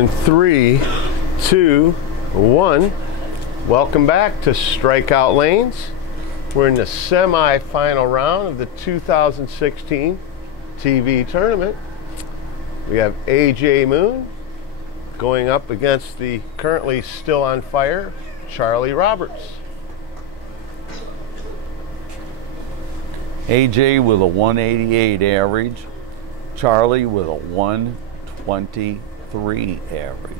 And 3, 2, 1. Welcome back to Strikeout Lanes. We're in the semi-final round of the 2016 TV tournament. We have A.J. Moon going up against the currently still on fire Charlie Roberts. AJ with a 188 average, Charlie with a 123 average.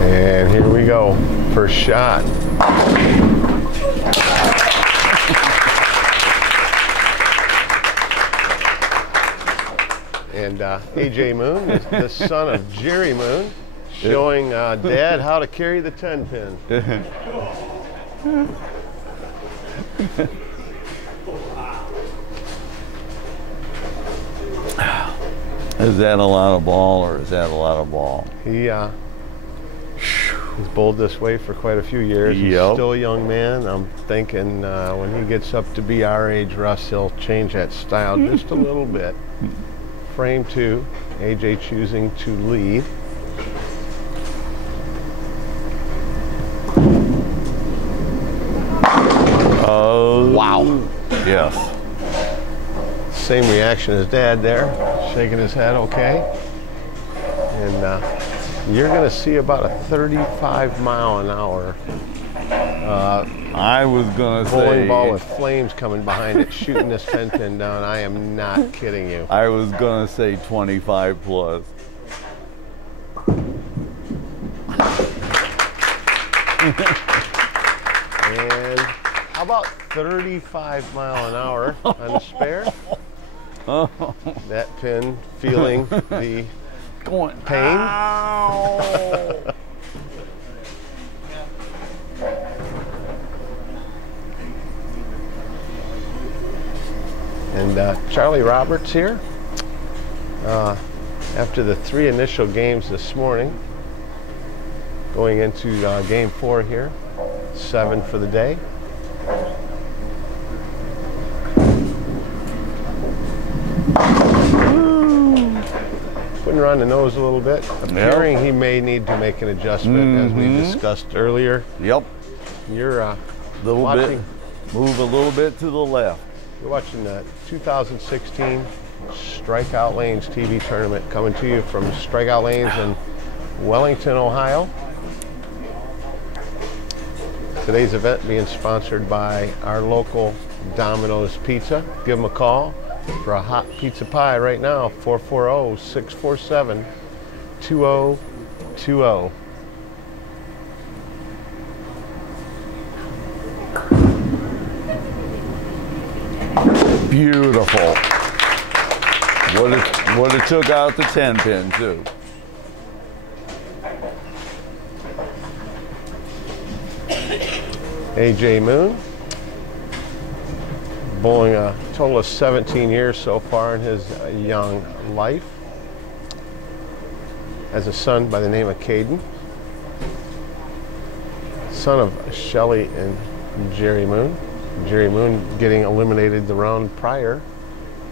And here we go, first shot. And A.J. Moon is the son of Jerry Moon, showing Dad how to carry the 10-pin. Is that a lot of ball, or is that a lot of ball? He's bowled this way for quite a few years. He's still a young man. I'm thinking when he gets up to be our age, Russ, he'll change that style just a little bit. Frame 2, AJ choosing to lead. Oh, wow. Yes. Same reaction as Dad there, shaking his head okay. And you're going to see about a 35-mile-an-hour I was going to say bowling ball with flames coming behind it, shooting this 10-pin down. I am not kidding you. I was going to say 25 plus. And how about 35 mile an hour on the spare? That pin feeling the pain. Ow. And Charlie Roberts here, after the 3 initial games this morning, going into game 4 here, 7 for the day. Putting her on the nose a little bit, appearing he may need to make an adjustment as we discussed earlier. Yep. You're Little bit. Move a little bit to the left. You're watching the 2016 Strikeout Lanes TV tournament, coming to you from Strikeout Lanes in Wellington, Ohio. Today's event being sponsored by our local Domino's Pizza. Give them a call for a hot pizza pie right now, 440-647-2020. Beautiful. Would have took out the 10-pin too. A.J. Moon, bowling a total of 17 years so far in his young life. Has a son by the name of Caden, son of Shelly and Jerry Moon. Jerry Moon getting eliminated the round prior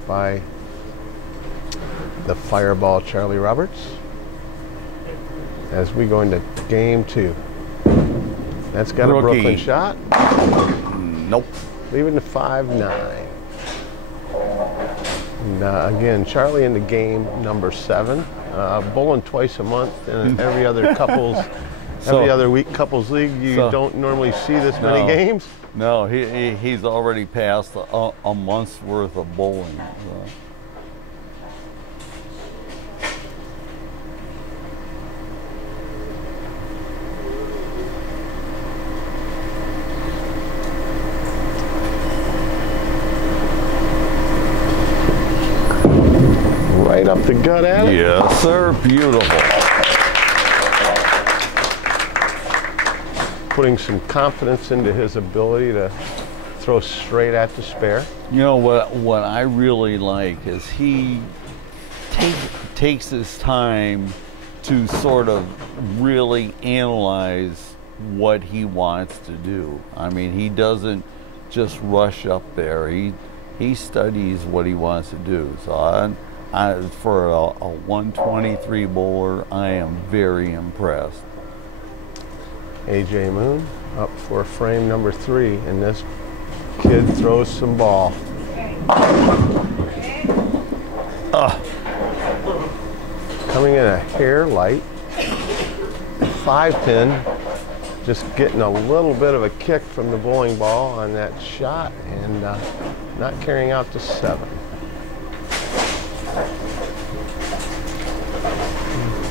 by the fireball Charlie Roberts. As we go into game 2. That's got a Brooklyn shot. Nope. Leaving the 5-9. And again, Charlie into game number 7. Bowling twice a month and every other week couples league. You don't normally see this many games. No, he's already passed a month's worth of bowling. So. Right up the gut at it. Yes, sir. Beautiful. Putting some confidence into his ability to throw straight at the spare. You know what I really like is he takes his time to sort of really analyze what he wants to do. I mean, he doesn't just rush up there. He studies what he wants to do. So for a 123 bowler, I am very impressed. AJ Moon up for frame number 3, and this kid throws some ball. Coming in a hair light, 5-pin, just getting a little bit of a kick from the bowling ball on that shot, and not carrying out to 7.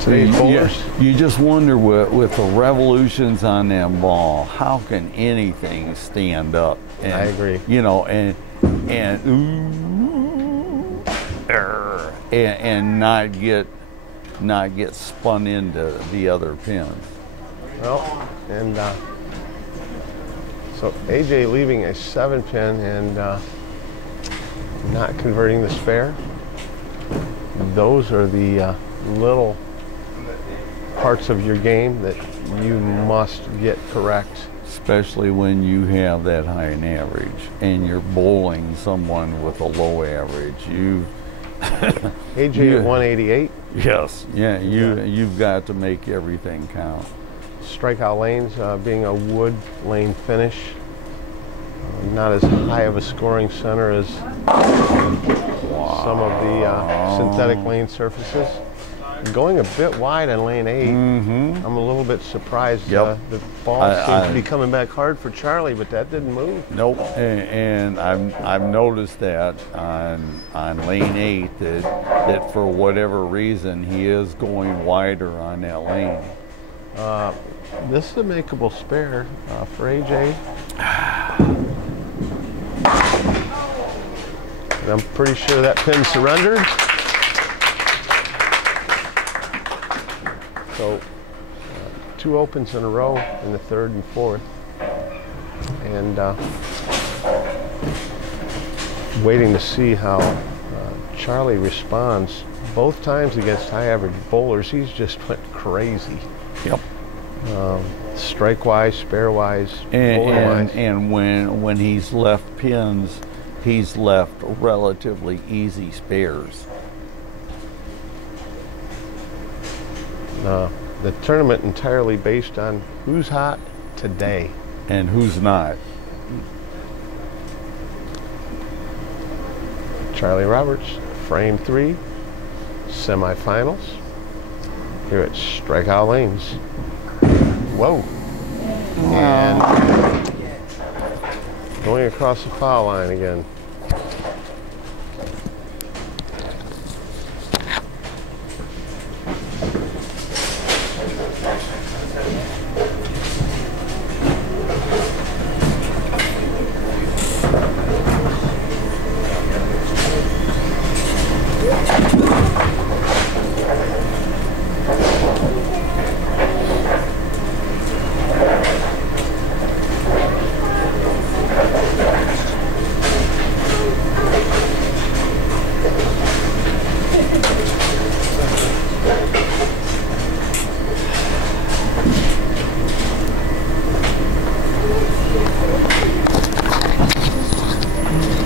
Today's bowlers. You just wonder with the revolutions on that ball, how can anything stand up? And, I agree. You know, and not get spun into the other pins. Well, and so AJ leaving a 7-pin and not converting the spare. Those are the little parts of your game that you must get correct. Especially when you have that high an average and you're bowling someone with a low average. AJ at 188. Yes, yeah, you've got to make everything count. Strikeout lanes being a wood lane finish. Not as high of a scoring center as some of the synthetic lane surfaces. Going a bit wide on lane 8. I'm a little bit surprised. The ball seems to be coming back hard for Charlie, but that didn't move. Nope, and I've noticed that on lane 8 that for whatever reason he is going wider on that lane. This is a makeable spare for AJ. And I'm pretty sure that pin surrendered. So 2 opens in a row in the 3rd and 4th. And waiting to see how Charlie responds. Both times against high average bowlers, he's just went crazy. Yep. Strike-wise, spare-wise, and when he's left pins, he's left relatively easy spares. The tournament entirely based on who's hot today and who's not. Charlie Roberts, frame 3, semifinals here at Strikeout Lanes. Whoa. And going across the foul line again.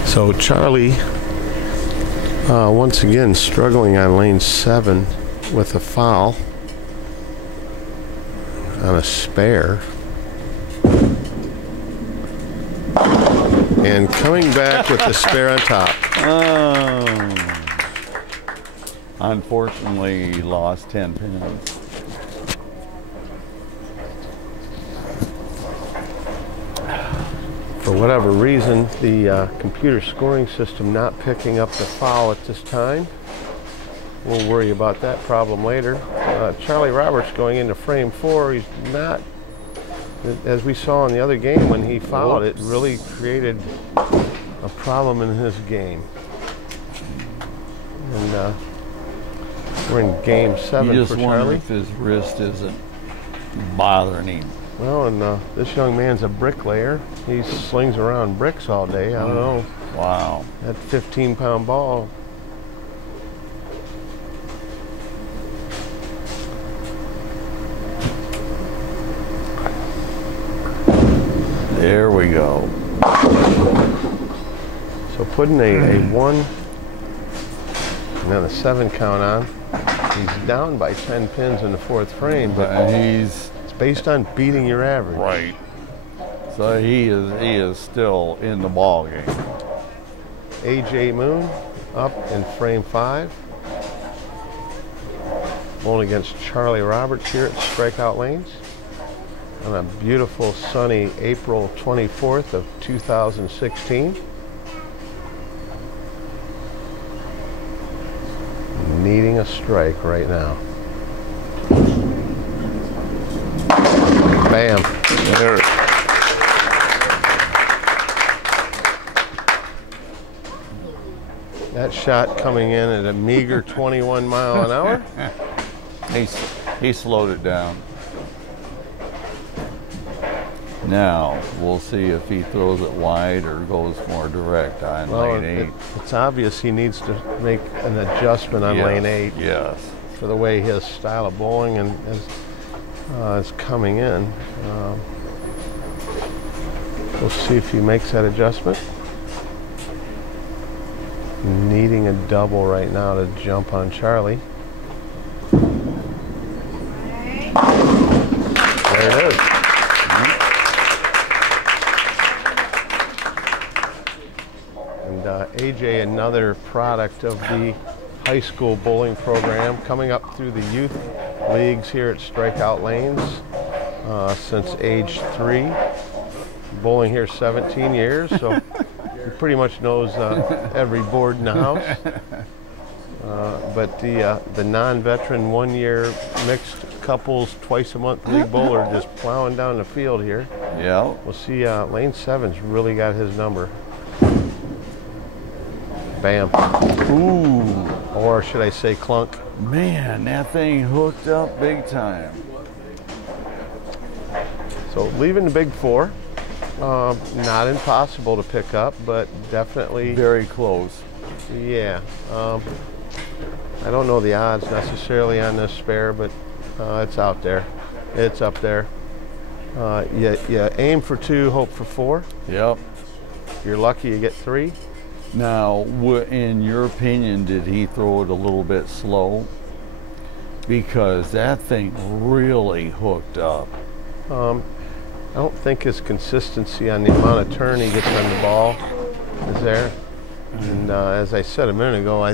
So Charlie, once again, struggling on lane 7 with a foul on a spare. And coming back with the spare on top. Unfortunately, he lost 10 pins. For whatever reason, the computer scoring system not picking up the foul at this time. We'll worry about that problem later. Charlie Roberts going into frame 4, he's not, as we saw in the other game when he fouled, it really created a problem in his game. And we're in game 7 you for just wonder Charlie. if his wrist isn't bothering him. Well, and this young man's a bricklayer. He slings around bricks all day. I don't know. Wow. That 15-pound ball. There we go. So putting a 1 and then a 7 count on. He's down by 10 pins in the 4th frame, but it's based on beating your average. Right. So he is still in the ball game. AJ Moon up in frame 5. Bowling against Charlie Roberts here at Strikeout Lanes on a beautiful sunny April 24th of 2016. Needing a strike right now. Bam. There. That shot coming in at a meager 21 mile an hour. He slowed it down. Now we'll see if he throws it wide or goes more direct on lane 8. It's obvious he needs to make an adjustment on lane 8. Yes. For the way his style of bowling is coming in. We'll see if he makes that adjustment. Needing a double right now to jump on Charlie. There it is. And AJ, another product of the high school bowling program, coming up through the youth leagues here at Strikeout Lanes since age 3. Bowling here 17 years, so he pretty much knows every board in the house. But the non-veteran 1-year mixed couples twice a month league bowler just plowing down the field here. Yeah. We'll see lane 7's really got his number. Bam. Ooh. Or should I say clunk. Man, that thing hooked up big time. So leaving the big 4. Not impossible to pick up, but definitely very close. Yeah. I don't know the odds necessarily on this spare, but it's out there. It's up there. You aim for 2, hope for 4. Yep. If you're lucky, you get 3. Now, in your opinion, did he throw it a little bit slow? Because that thing really hooked up. I don't think his consistency on the amount of turn he gets on the ball is there. And as I said a minute ago,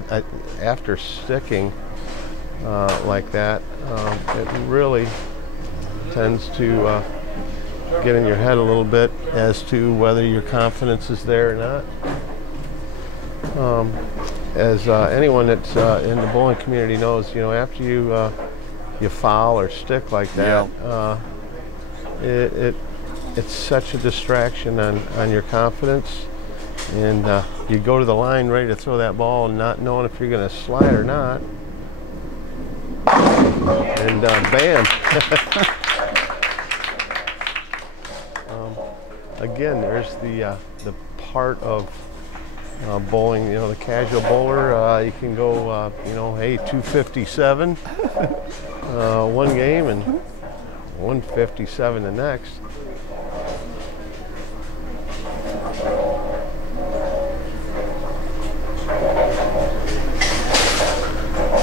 after sticking like that, it really tends to get in your head a little bit as to whether your confidence is there or not. As anyone that's in the bowling community knows, you know, after you foul or stick like that, it's such a distraction on your confidence, and you go to the line ready to throw that ball and not knowing if you're going to slide or not, and bam. Again, there's the part of bowling, you know, the casual bowler, you can go, you know, hey, 257 one game and 157 the next.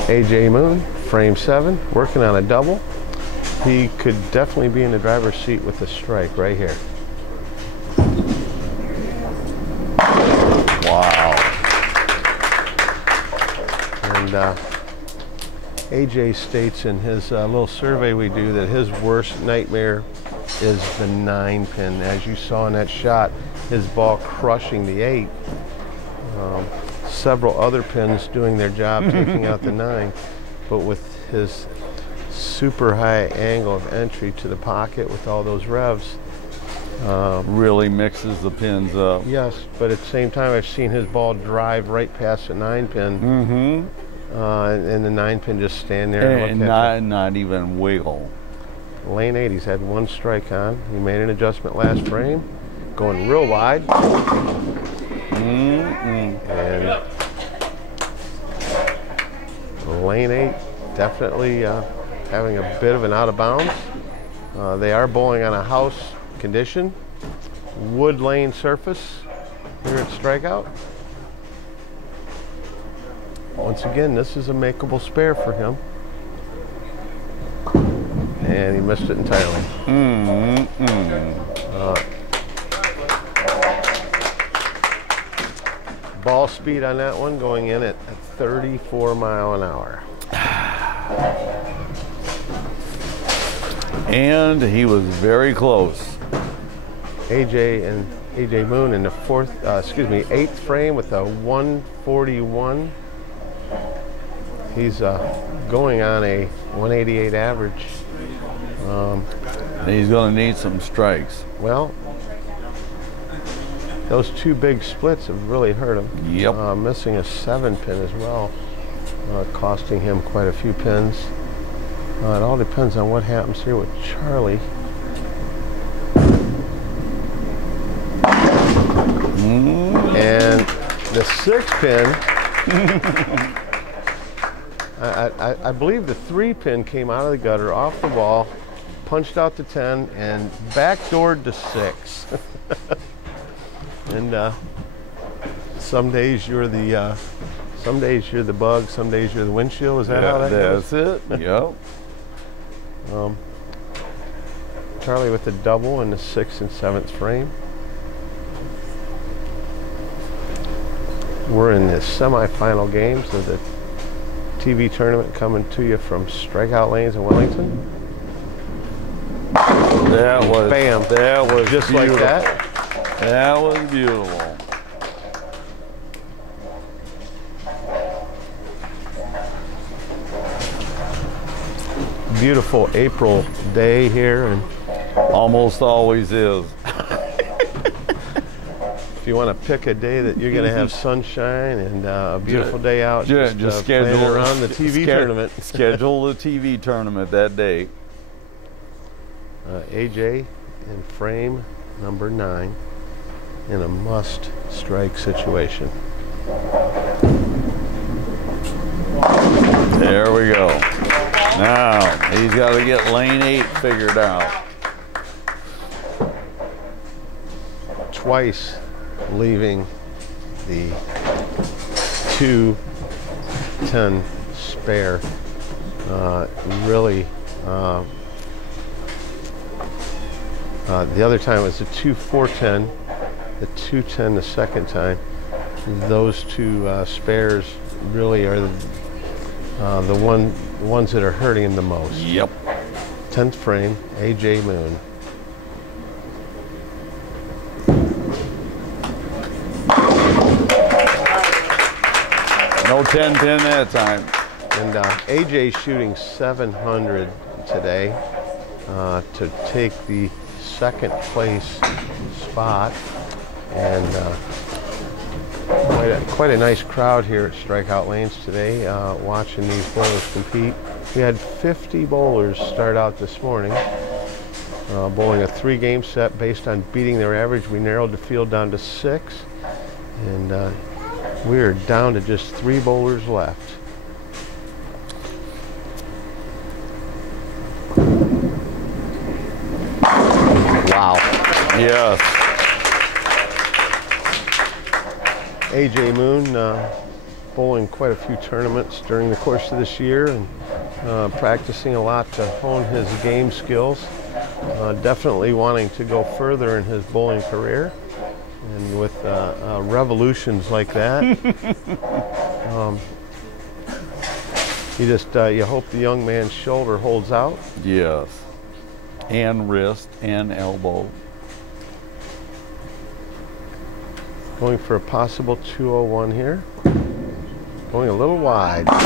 AJ Moon, frame 7, working on a double. He could definitely be in the driver's seat with a strike right here. Wow. And AJ states in his little survey we do that his worst nightmare is the 9-pin. As you saw in that shot, his ball crushing the 8. Several other pins doing their job taking out the 9, but with his super high angle of entry to the pocket with all those revs, really mixes the pins up. yes, but at the same time I've seen his ball drive right past the 9-pin, and the 9-pin just stand there and not even wiggle. Lane 8, he's had 1 strike on. He made an adjustment last frame, going real wide. And lane 8 definitely having a bit of an out of bounds. They are bowling on a house condition, wood lane surface here at Strikeout. Once again, this is a makeable spare for him. And he missed it entirely. Ball speed on that one going in at 34 miles an hour. And he was very close. AJ Moon in the eighth frame with a 141. He's going on a 188 average. He's going to need some strikes. Well, those two big splits have really hurt him. Yep. Missing a 7-pin as well, costing him quite a few pins. It all depends on what happens here with Charlie. And the 6-pin, I believe the 3-pin came out of the gutter, off the wall, punched out to 10, and backdoored to 6. And some days you're the bug, some days you're the windshield. Is that how that goes? That's it. Yep. Charlie with the double in the 6th and 7th frame. We're in the semifinal games of the TV tournament, coming to you from Strikeout Lanes in Wellington. That was bam. That was just beautiful. like that. That was beautiful. Beautiful April day here, and almost always is. if you want to pick a day that you're going to have sunshine and a beautiful day out, just schedule plan around the TV tournament. Schedule the TV tournament that day. AJ in frame number 9 in a must-strike situation. There we go. Now he's got to get lane 8 figured out. Twice leaving the 2-10 spare. Really, the other time was the 2-4-10, the 2-10 the second time. Those two spares really are the ones that are hurting him the most. Yep. 10th frame, AJ Moon. No 10-pin that time. And AJ shooting 700 today to take the second place spot. And quite a nice crowd here at Strikeout Lanes today, watching these bowlers compete. We had 50 bowlers start out this morning, bowling a 3-game set based on beating their average. We narrowed the field down to 6, and we're down to just 3 bowlers left. Wow. Yes. AJ Moon bowling quite a few tournaments during the course of this year, and practicing a lot to hone his game skills. Definitely wanting to go further in his bowling career. And with revolutions like that, you hope the young man's shoulder holds out. Yes. And wrist and elbow. Going for a possible 201 here. Going a little wide. And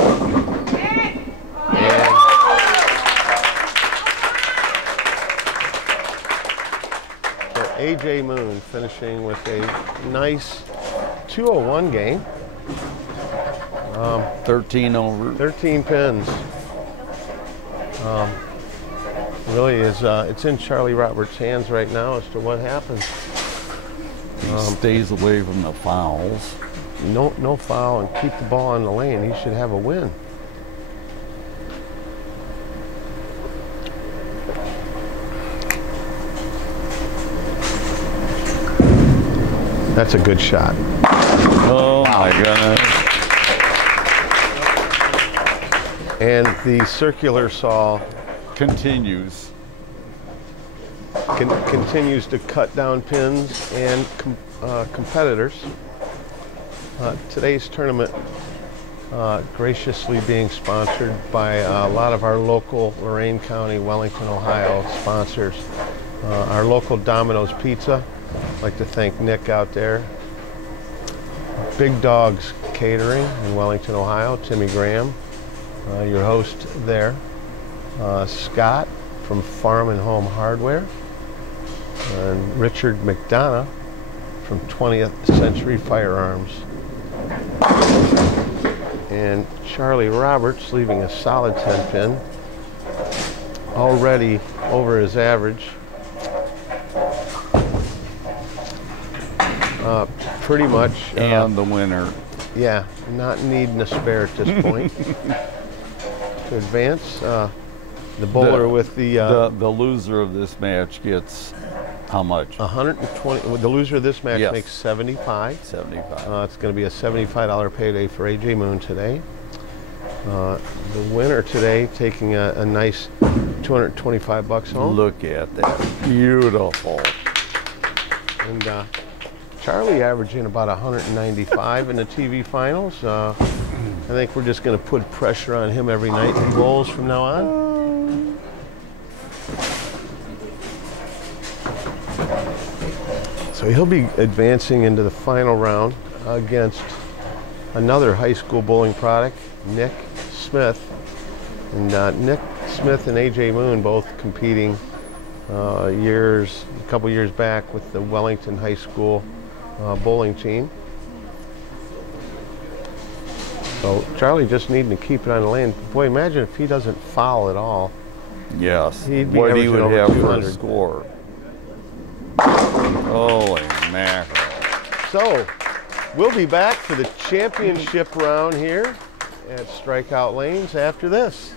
so AJ Moon finishing with a nice 201 game. 13 over. 13 pins. Really is, it's in Charlie Roberts' hands right now as to what happens. He stays away from the fouls. No foul, and keep the ball on the lane. He should have a win. That's a good shot. Oh my goodness. And the circular saw Continues. continues to cut down pins and competitors. Today's tournament graciously being sponsored by a lot of our local Lorain County, Wellington, Ohio sponsors. Our local Domino's Pizza. I'd like to thank Nick out there. Big Dogs Catering in Wellington, Ohio, Timmy Graham, your host there. Scott from Farm and Home Hardware. And Richard McDonough from 20th Century Firearms. And Charlie Roberts leaving a solid 10 pin. Already over his average. Pretty much. And the winner. Yeah, not needing a spare at this point. To advance. The bowler with the loser of this match gets how much? 120. Well, the loser of this match Yes. makes 75. 75. It's going to be a $75 payday for AJ Moon today. The winner today taking a nice $225 home. Look at that. Beautiful. And Charlie averaging about 195 in the TV finals. I think we're just going to put pressure on him every night he bowls from now on. So he'll be advancing into the final round against another high school bowling product, Nick Smith. And Nick Smith and AJ Moon both competing a couple years back with the Wellington High School bowling team. So Charlie just needing to keep it on the lane. Boy, imagine if he doesn't foul at all. Yes. He'd be What he averaging would over have for a 200. score. Holy mackerel. So we'll be back for the championship round here at Strikeout Lanes after this.